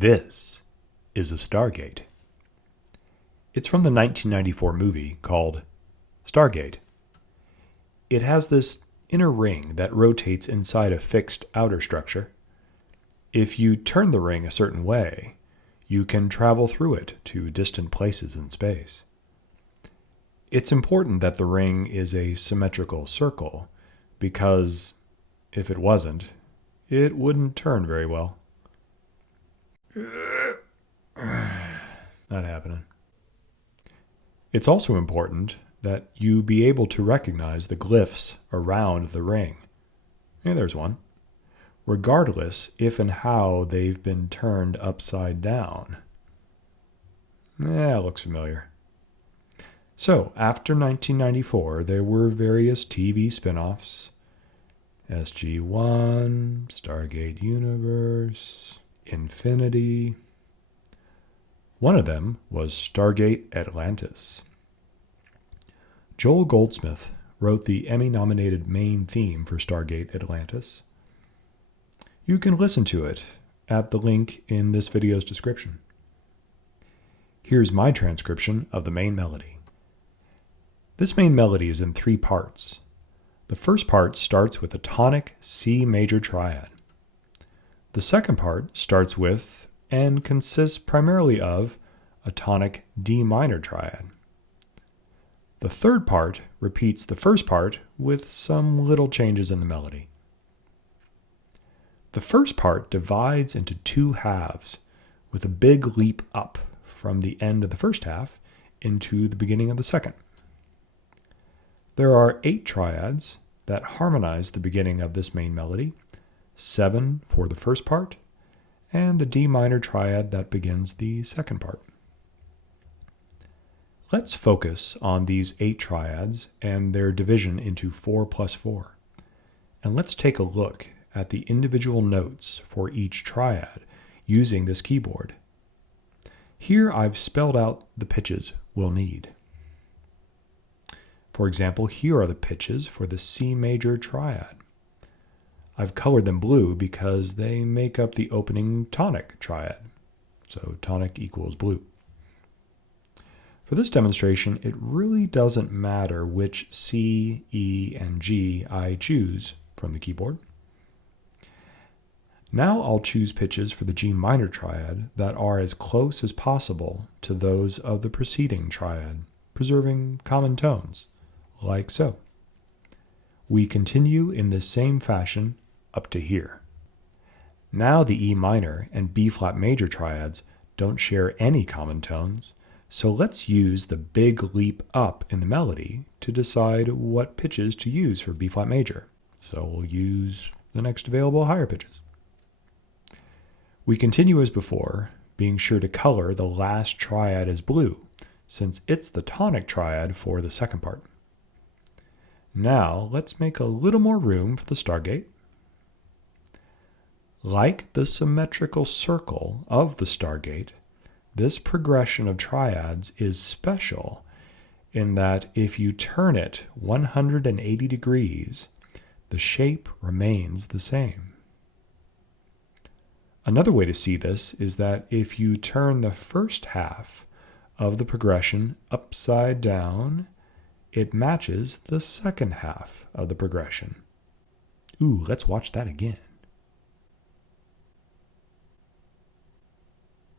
This is a Stargate. It's from the 1994 movie called Stargate. It has this inner ring that rotates inside a fixed outer structure. If you turn the ring a certain way, you can travel through it to distant places in space. It's important that the ring is a symmetrical circle, because if it wasn't, it wouldn't turn very well. Not happening. It's also important that you be able to recognize the glyphs around the ring. Yeah, there's one. Regardless if and how they've been turned upside down. Yeah, looks familiar. So, after 1994, there were various TV spin-offs. SG-1, Stargate Universe, Infinity. One of them was Stargate Atlantis. Joel Goldsmith wrote the Emmy-nominated main theme for Stargate Atlantis. You can listen to it at the link in this video's description. Here's my transcription of the main melody. This main melody is in 3 parts. The first part starts with a tonic C major triad. The second part starts with and consists primarily of a tonic D minor triad. The third part repeats the first part with some little changes in the melody. The first part divides into 2 halves with a big leap up from the end of the first half into the beginning of the second. There are 8 triads that harmonize the beginning of this main melody, 7 for the first part, and the D minor triad that begins the second part. Let's focus on these 8 triads and their division into 4+4. And let's take a look at the individual notes for each triad using this keyboard. Here I've spelled out the pitches we'll need. For example, here are the pitches for the C major triad. I've colored them blue because they make up the opening tonic triad. So tonic equals blue. For this demonstration, it really doesn't matter which C, E, and G I choose from the keyboard. Now I'll choose pitches for the G minor triad that are as close as possible to those of the preceding triad, preserving common tones, like so. We continue in this same fashion up to here. Now the E minor and B flat major triads don't share any common tones, so let's use the big leap up in the melody to decide what pitches to use for B flat major. So we'll use the next available higher pitches. We continue as before, being sure to color the last triad as blue, since it's the tonic triad for the second part. Now let's make a little more room for the Stargate. Like the symmetrical circle of the Stargate, this progression of triads is special in that if you turn it 180 degrees, the shape remains the same. Another way to see this is that if you turn the first half of the progression upside down, it matches the second half of the progression. Ooh, let's watch that again.